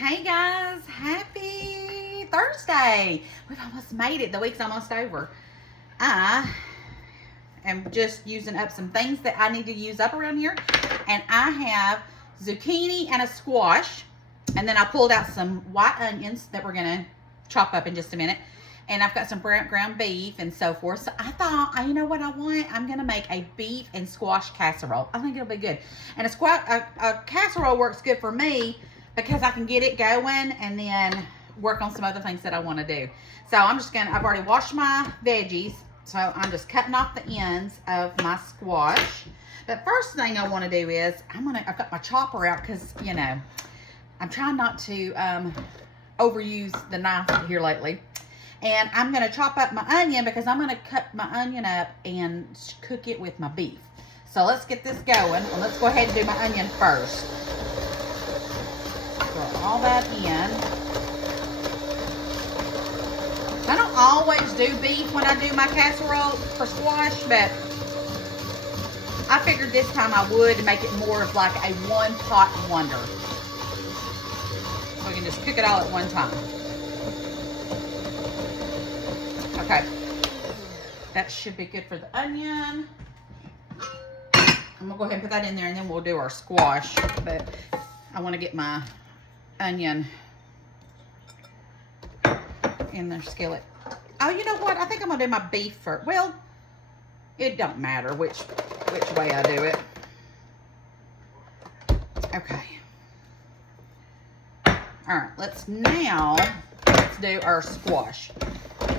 Hey guys, happy Thursday. We've almost made it. The week's almost over. I am just using up some things that I need to use up around here. And I have zucchini and a squash. And then I pulled out some white onions that we're going to chop up in just a minute. And I've got some ground beef and so forth. So I thought, you know what I want? I'm going to make a beef and squash casserole. I think it'll be good. And a casserole works good for me because I can get it going and then work on some other things that I want to do. So I've already washed my veggies. So I'm just cutting off the ends of my squash. But first thing I want to do is, I've got my chopper out because, you know, I'm trying not to overuse the knife here lately. And I'm going to chop up my onion because I'm going to cut my onion up and cook it with my beef. So let's get this going. Well, let's go ahead and do my onion first. Throw all that in. I don't always do beef when I do my casserole for squash, but I figured this time I would to make it more of like a one pot wonder. So we can just cook it all at one time. Okay, that should be good for the onion. I'm gonna go ahead and put that in there and then we'll do our squash, but I wanna get my onion in their skillet. Oh, you know what? I think I'm gonna do my beef first. Well, it don't matter which way I do it. Okay. All right, let's do our squash. All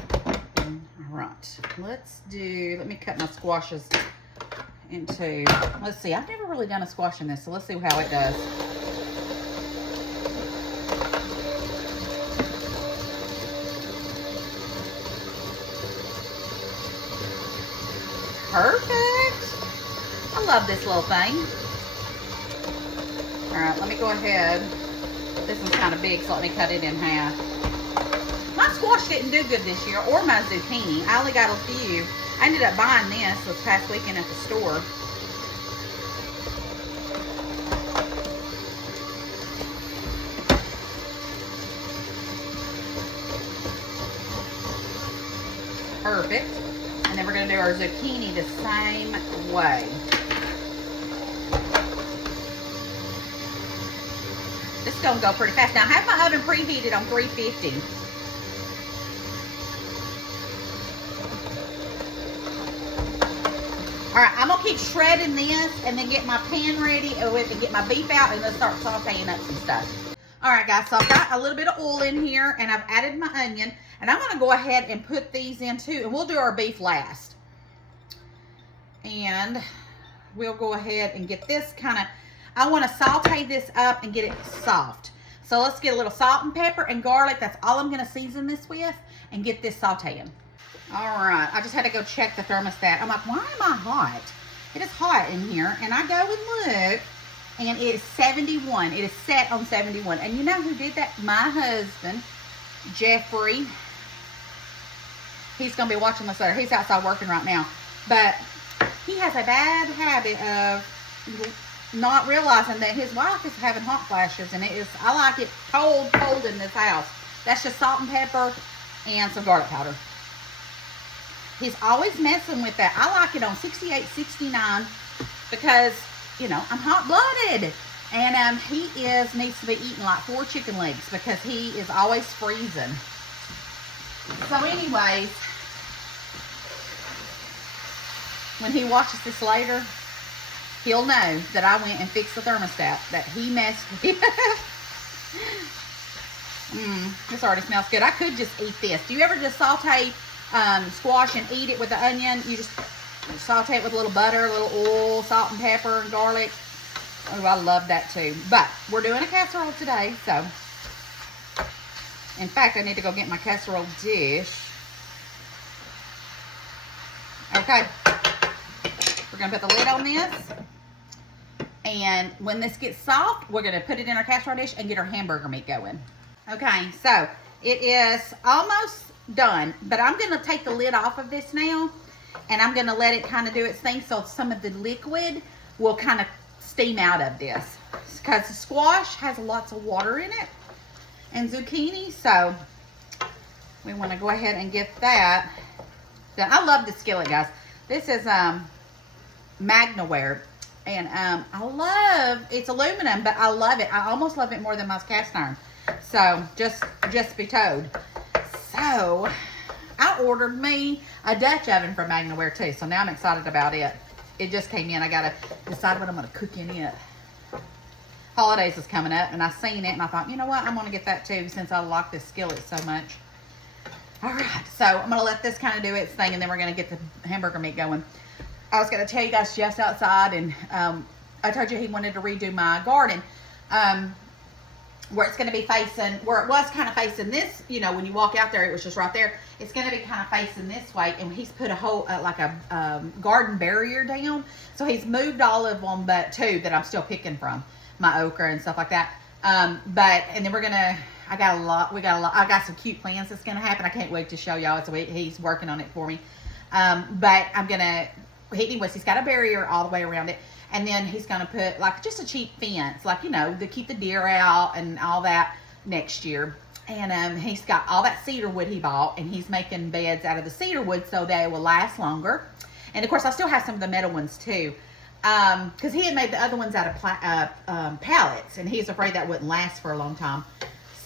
right, let me cut my squashes into, let's see, I've never really done a squash in this, so let's see how it does. Perfect. I love this little thing. All right, let me go ahead. This one's kind of big, so let me cut it in half. My squash didn't do good this year, or my zucchini. I only got a few. I ended up buying this past weekend at the store. Perfect. And then we're going to do our zucchini the same way. This is going to go pretty fast. Now, I have my oven preheated on 350. All right, I'm going to keep shredding this and then get my pan ready and get my beef out and then start sauteing up some stuff. All right, guys, so I've got a little bit of oil in here and I've added my onion. And I'm going to go ahead and put these in too, and we'll do our beef last. And we'll go ahead and get this I want to saute this up and get it soft. So let's get a little salt and pepper and garlic. That's all I'm going to season this with and get this sauteing. All right, I just had to go check the thermostat. I'm like, why am I hot? It is hot in here. And I go and look, and it is 71. It is set on 71. And you know who did that? My husband, Jeffrey. He's going to be watching this later. He's outside working right now. But he has a bad habit of not realizing that his wife is having hot flashes. And I like it cold in this house. That's just salt and pepper and some garlic powder. He's always messing with that. I like it on 68, 69 because, you know, I'm hot-blooded. And he needs to be eating like 4 chicken legs because he is always freezing. So anyways, when he watches this later, he'll know that I went and fixed the thermostat, that he messed with. This already smells good. I could just eat this. Do you ever just saute squash and eat it with the onion? You just saute it with a little butter, a little oil, salt and pepper and garlic. Oh, I love that too. But we're doing a casserole today, so in fact, I need to go get my casserole dish. Okay. We're going to put the lid on this. And when this gets soft, we're going to put it in our casserole dish and get our hamburger meat going. Okay, so it is almost done. But I'm going to take the lid off of this now. And I'm going to let it kind of do its thing so some of the liquid will kind of steam out of this. Because the squash has lots of water in it. and zucchini. So we want to go ahead and get that done. I love the skillet, guys. This is Magnaware, and I love, it's aluminum, but I love it. I almost love it more than my cast iron. So just be told. So I ordered me a Dutch oven from Magnaware too. So now I'm excited about it. It just came in. I gotta decide what I'm gonna cook in it. Holidays is coming up, and I seen it, and I thought, you know what, I'm gonna get that too, since I like this skillet so much. All right, so I'm gonna let this kind of do its thing, and then we're gonna get the hamburger meat going. I was gonna tell you guys, Jeff's outside, and I told you he wanted to redo my garden, where it's gonna be facing, where it was kind of facing this, you know, when you walk out there, it was just right there. It's gonna be kind of facing this way, and he's put a whole, like a garden barrier down. So he's moved all of them, but two that I'm still picking from, my okra and stuff like that. And then we're gonna, I got some cute plans that's gonna happen. I can't wait to show y'all. He's working on it for me. But I'm gonna, anyways, he's got a barrier all the way around it. And then he's gonna put like just a cheap fence, like, you know, to keep the deer out and all that next year. And he's got all that cedar wood he bought, and he's making beds out of the cedar wood so they will last longer. And of course, I still have some of the metal ones too, because he had made the other ones out of pallets, and he's afraid that wouldn't last for a long time.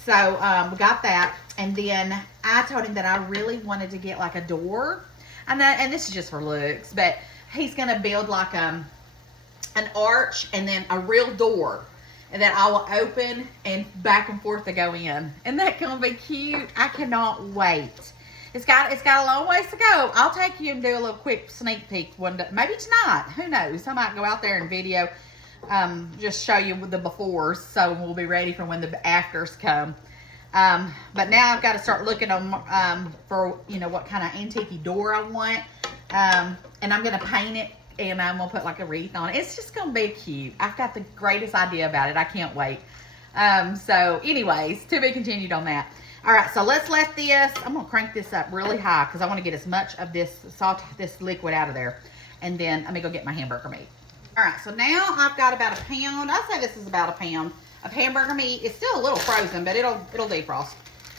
So we got that, and then I told him that I really wanted to get like a door, and this is just for looks, but he's gonna build like an arch and then a real door, and that I will open and back and forth to go in. And that's gonna be cute. I cannot wait. It's got a long ways to go. I'll take you and do a little quick sneak peek one day. Maybe tonight. Who knows? I might go out there and video, just show you the befores, so we'll be ready for when the afters come. But now I've got to start looking on for, you know, what kind of antique door I want. And I'm gonna paint it, and I'm gonna put like a wreath on it. It's just gonna be cute. I've got the greatest idea about it. I can't wait. So anyways, to be continued on that. All right, so let's let this, I'm gonna crank this up really high because I want to get as much of this this liquid out of there. And then let me go get my hamburger meat. All right, so now I've got about a pound. I'll say this is about a pound of hamburger meat. It's still a little frozen, but it'll defrost,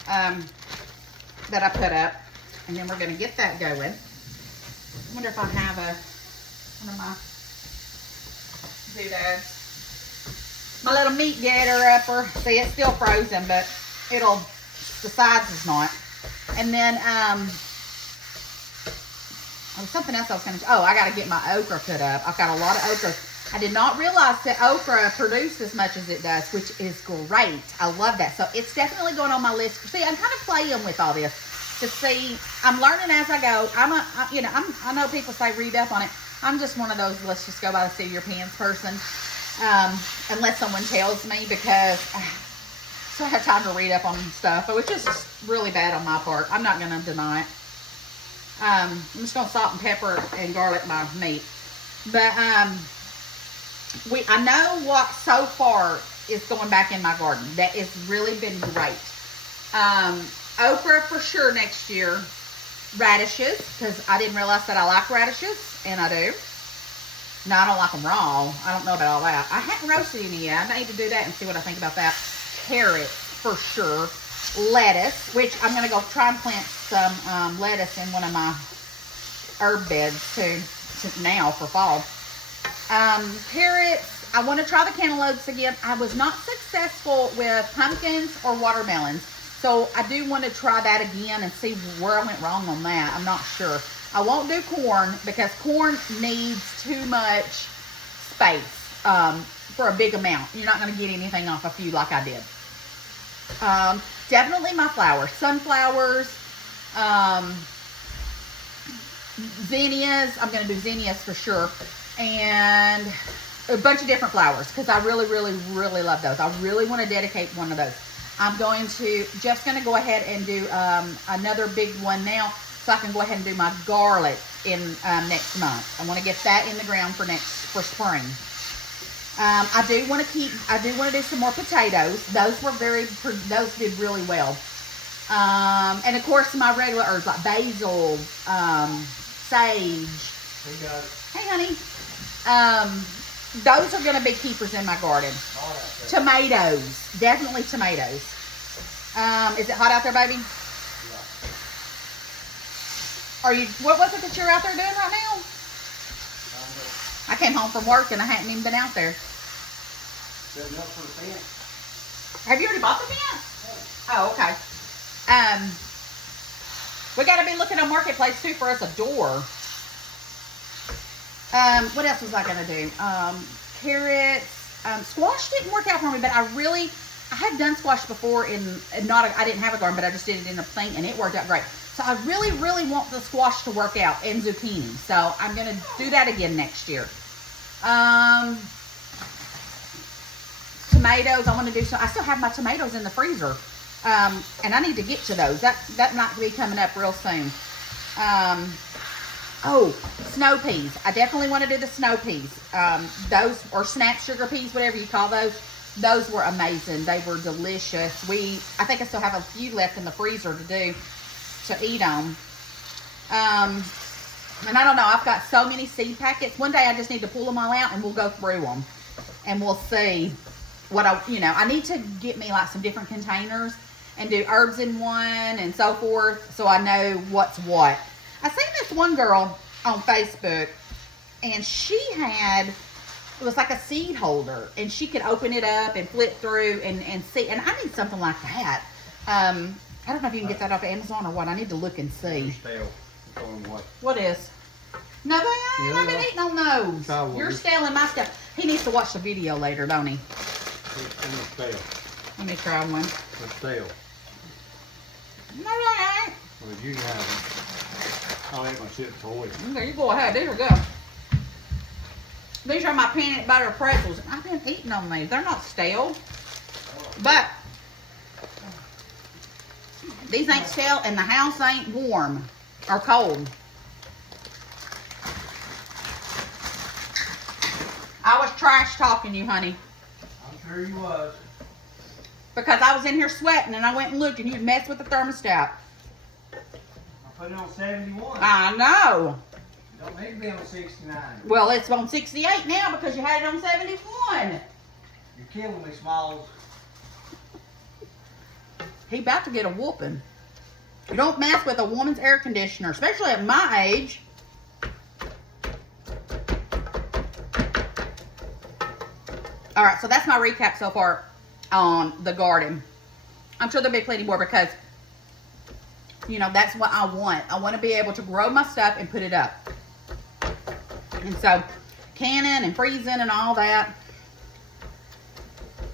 that I put up. And then we're gonna get that going. I wonder if I have one of my doodads. My little meat getter upper. See, it's still frozen, but the sides is not. And then, something else I was going to, I got to get my okra put up. I've got a lot of okra. I did not realize that okra produced as much as it does, which is great. I love that. So it's definitely going on my list. See, I'm kind of playing with all this to see. I'm learning as I go. I know people say read up on it. I'm just one of those, let's just go by the seat of your pants person. Unless someone tells me, because so I have time to read up on stuff, which is really bad on my part. I'm not going to deny it. I'm just going to salt and pepper and garlic my meat. But I know what so far is going back in my garden. That has really been great. Okra for sure next year. Radishes, because I didn't realize that I like radishes, and I do. No, I don't like them raw. I don't know about all that. I haven't roasted any yet. I need to do that and see what I think about that. Carrots for sure. Lettuce, which I'm going to go try and plant some lettuce in one of my herb beds too now for fall. Carrots, I want to try the cantaloupes again. I was not successful with pumpkins or watermelons, so I do want to try that again and see where I went wrong on that. I'm not sure. I won't do corn because corn needs too much space for a big amount. You're not going to get anything off a few like I did. Definitely my flowers. Sunflowers, zinnias. I'm going to do zinnias for sure. And a bunch of different flowers because I really, really, really love those. I really want to dedicate one of those. I'm just going to go ahead and do another big one now so I can go ahead and do my garlic in next month. I want to get that in the ground for spring. I do want to do some more potatoes. Those did really well. And of course my regular herbs like basil, sage. Hey honey. Those are going to be keepers in my garden. Tomatoes, definitely tomatoes. Is it hot out there, baby? Yeah. Are you? What was it that you're out there doing right now? I came home from work and I hadn't even been out there. Setting up for the fence. Have you already bought the fence? Oh, okay. We got to be looking on Marketplace too for us a door. What else was I going to do? Carrots. Squash didn't work out for me, but I had done squash before I didn't have a garden, but I just did it in a thing and it worked out great. So I really, really want the squash to work out and zucchini. So I'm going to do that again next year. Tomatoes, I want to do some. I still have my tomatoes in the freezer. And I need to get to those. That might be coming up real soon. Oh, snow peas. I definitely want to do the snow peas. Those, or snap sugar peas, whatever you call those. Those were amazing. They were delicious. I think I still have a few left in the freezer to eat on. And I don't know. I've got so many seed packets. One day I just need to pull them all out and we'll go through them. And we'll see what I need to get me like some different containers and do herbs in one and so forth, so I know what's what. I seen this one girl on Facebook, and it was like a seed holder, and she could open it up and flip through and see, and I need something like that. I don't know if you can get that off of Amazon or what. I need to look and see. What is? No, they ain't. I've been eating on those. You're stealing my stuff. He needs to watch the video later, don't he? Let me try one. It's stale. No, they ain't. Well, you can have them. I ain't gonna sit toys. Okay, you go ahead. These are good. These are my peanut butter pretzels. I've been eating on these. They're not stale. But these ain't stale and the house ain't warm or cold. I was trash talking you, honey. I'm sure you was. Because I was in here sweating and I went and looked and you'd messed with the thermostat. I put it on 71. I know. Don't need to be on 69. Well, it's on 68 now because you had it on 71. You're killing me, Smalls. He about to get a whooping. You don't mess with a woman's air conditioner, especially at my age. All right, so that's my recap so far on the garden. I'm sure there'll be plenty more because, that's what I want. I want to be able to grow my stuff and put it up. And so, canning and freezing and all that.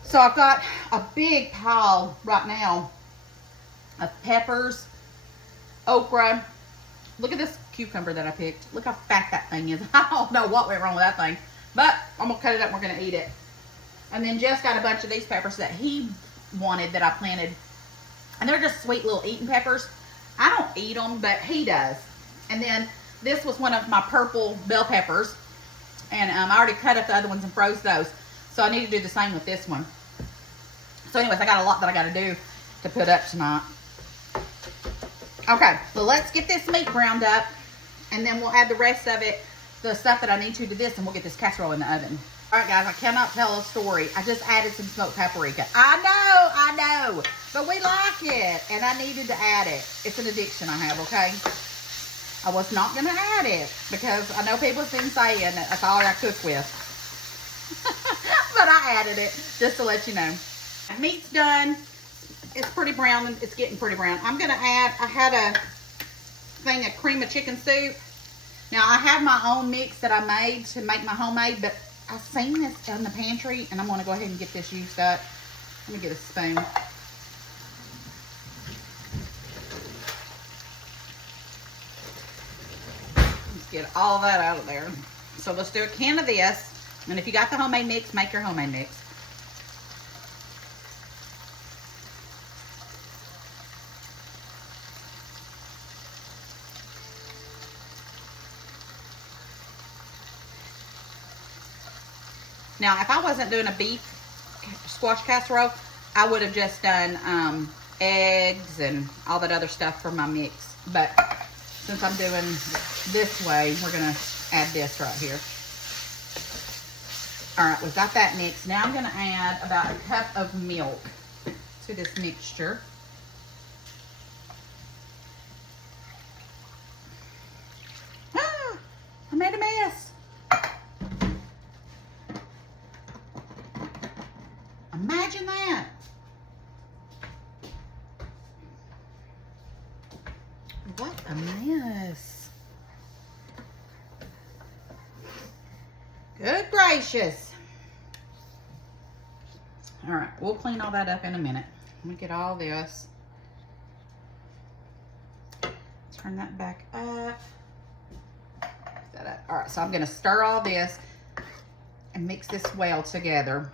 So I've got a big pile right now of peppers, okra. Look at this cucumber that I picked. Look how fat that thing is. I don't know what went wrong with that thing. But I'm going to cut it up and we're going to eat it. And then Jess got a bunch of these peppers that he wanted that I planted. And they're just sweet little eating peppers. I don't eat them, but he does. And then this was one of my purple bell peppers. And I already cut up the other ones and froze those. So I need to do the same with this one. So anyways, I got a lot that I got to do to put up tonight. Okay, so let's get this meat ground up. And then we'll add the rest of it, the stuff that I need to this, and we'll get this casserole in the oven. All right, guys, I cannot tell a story. I just added some smoked paprika. I know, but we like it, and I needed to add it. It's an addiction I have, okay? I was not going to add it because I know people have been saying that that's all I cook with. But I added it just to let you know. Meat's done. It's pretty brown. It's getting pretty brown. I'm going to add, I had a thing of cream of chicken soup. Now, I have my own mix that I made to make my homemade, but I've seen this in the pantry, and I'm going to go ahead and get this used up. Let me get a spoon. Let's get all that out of there. So let's do a can of this. And if you got the homemade mix, make your homemade mix. Now, if I wasn't doing a beef squash casserole, I would have just done eggs and all that other stuff for my mix. But since I'm doing this way, we're going to add this right here. All right, we've got that mixed. Now I'm going to add about a cup of milk to this mixture. what a mess. Good gracious. All right, we'll clean all that up in a minute. Let me get all this. Turn that back up. That up. All right, so I'm gonna stir all this and mix this well together.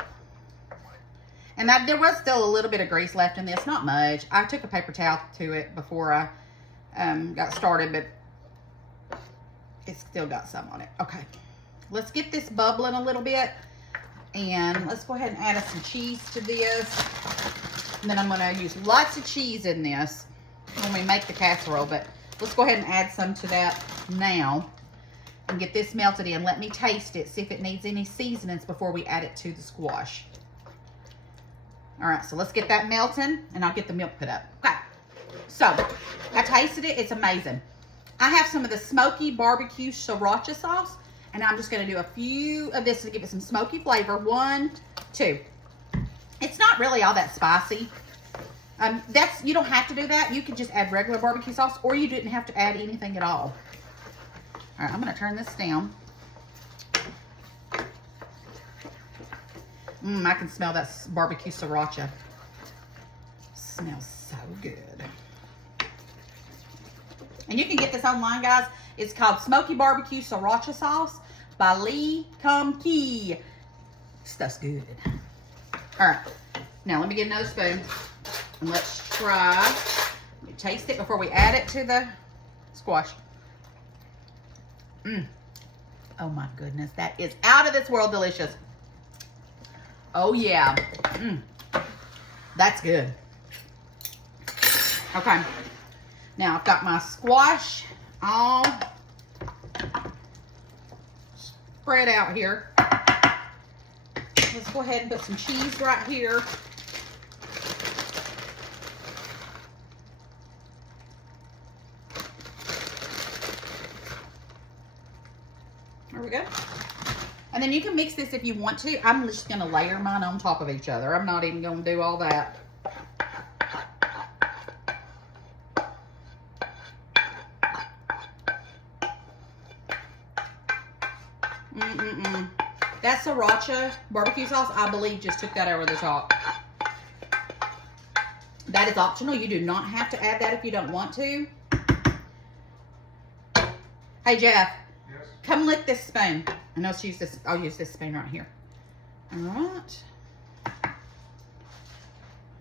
And there was still a little bit of grease left in this, not much. I took a paper towel to it before I got started, but it's still got some on it. Okay, let's get this bubbling a little bit, and let's go ahead and add some cheese to this. And then I'm gonna use lots of cheese in this when we make the casserole, but let's go ahead and add some to that now and get this melted in. Let me taste it, see if it needs any seasonings before we add it to the squash. All right, so let's get that melting, and I'll get the milk put up. Okay, so I tasted it. It's amazing. I have some of the smoky barbecue sriracha sauce, and I'm just going to do a few of this to give it some smoky flavor. 1, 2. It's not really all that spicy. You don't have to do that. You could just add regular barbecue sauce, or you didn't have to add anything at all. All right, I'm going to turn this down. I can smell that barbecue sriracha. Smells so good. And you can get this online, guys. It's called Smoky Barbecue Sriracha Sauce by Lee Kum Kee. Stuff's good. All right, now let me get another spoon and let's try. Let me taste it before we add it to the squash. Oh my goodness, that is out of this world delicious. Oh yeah, that's good. Okay, now I've got my squash all spread out here. Let's go ahead and put some cheese right here. There we go. And then you can mix this if you want to. I'm just going to layer mine on top of each other. I'm not even going to do all that. That sriracha barbecue sauce, I believe, just took that over the top. That is optional. You do not have to add that if you don't want to. Hey, Jeff. Yes? Come lick this spoon. And I'll use this spoon right here. All right.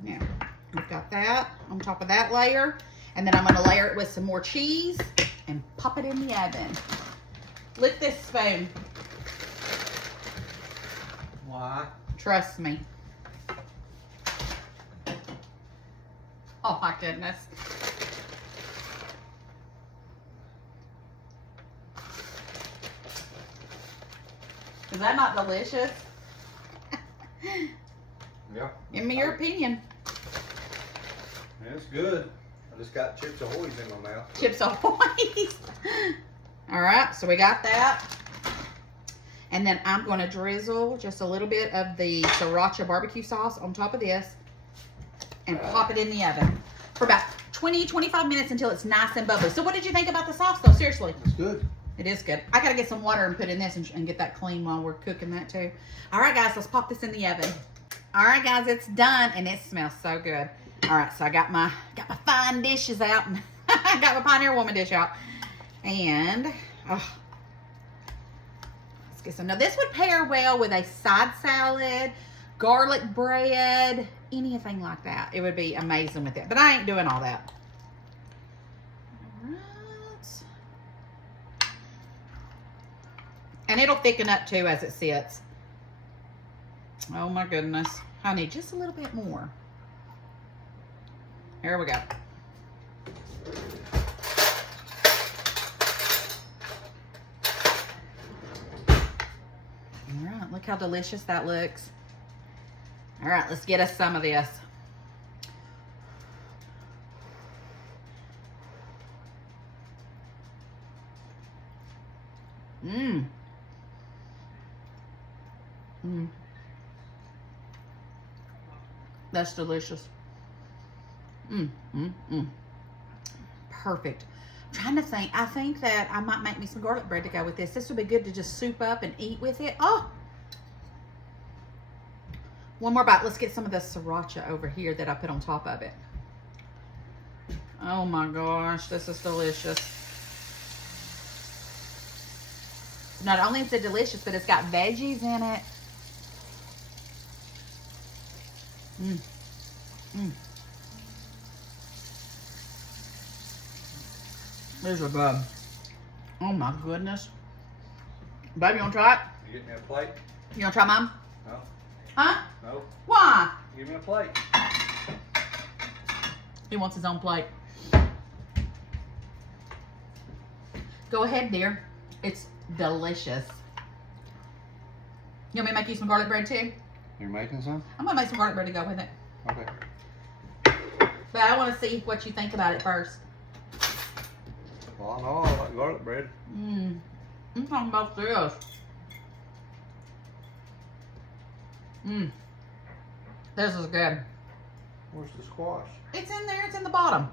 Now, we've got that on top of that layer. And then I'm going to layer it with some more cheese and pop it in the oven. Lick this spoon. Why? Trust me. Oh my goodness. Is that not delicious? Yeah. Give me your opinion. Yeah, it's good. I just got Chips Ahoy's in my mouth. Chips Ahoy's. All right, so we got that. And then I'm going to drizzle just a little bit of the sriracha barbecue sauce on top of this and pop it in the oven for about 20-25 minutes until it's nice and bubbly. So what did you think about the sauce, though? Seriously. It's good. It is good. I got to get some water and put in this and get that clean while we're cooking that too. All right, guys, let's pop this in the oven. All right, guys, it's done, and it smells so good. All right, so I got my fine dishes out, and I got my Pioneer Woman dish out. And, oh, let's get some. Now, this would pair well with a side salad, garlic bread, anything like that. It would be amazing with it, but I ain't doing all that. All right. And it'll thicken up too as it sits. Oh my goodness. I need just a little bit more. Here we go. All right, look how delicious that looks. All right, let's get us some of this. That's delicious. Perfect. Trying to think. I think that I might make me some garlic bread to go with this. This would be good to just soup up and eat with it. Oh! One more bite. Let's get some of the sriracha over here that I put on top of it. Oh my gosh, this is delicious. Not only is it delicious, but it's got veggies in it. Mmm. Mmm. These are good. Oh my goodness. Baby, you want to try it? You getting me a plate? You want to try mine? No. Huh? No. Why? Give me a plate. He wants his own plate. Go ahead, dear. It's delicious. You want me to make you some garlic bread too? You're making some? I'm going to make some garlic bread to go with it. Okay. But I want to see what you think about it first. Well, I know I like garlic bread. Mmm. I'm talking about this. Mmm. This is good. Where's the squash? It's in there. It's in the bottom.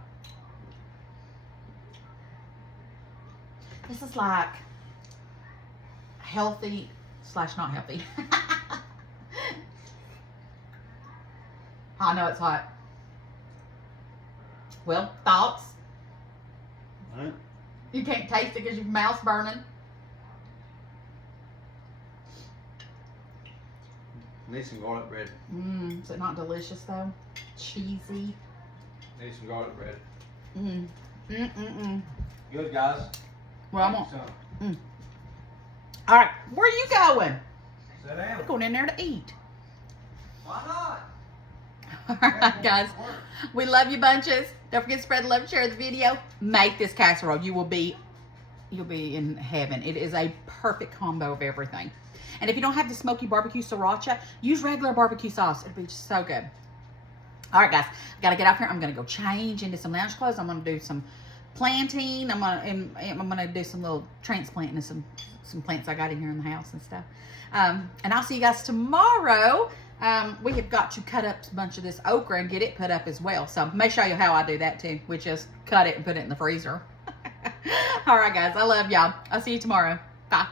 This is like healthy / not healthy. I know it's hot. Well, thoughts? Right. You can't taste it because your mouth's burning. Need some garlic bread. Mmm. Is it not delicious though? Cheesy. Need some garlic bread. Mmm. Mm-mm-mm. Good, guys. Well, I'm Make on. some. All right. Where are you going? Sit down. We're going in there to eat. Why not? All right, guys. We love you bunches. Don't forget to spread the love and share the video. Make this casserole. You'll be in heaven. It is a perfect combo of everything. And if you don't have the smoky barbecue sriracha, use regular barbecue sauce. It'll be just so good. All right, guys. I got to get out here. I'm going to go change into some lounge clothes. I'm going to do some planting. I'm gonna do some little transplanting of some plants I got in here in the house and stuff. And I'll see you guys tomorrow. We have got to cut up a bunch of this okra and get it put up as well. So I may show you how I do that too. We just cut it and put it in the freezer. All right, guys. I love y'all. I'll see you tomorrow. Bye.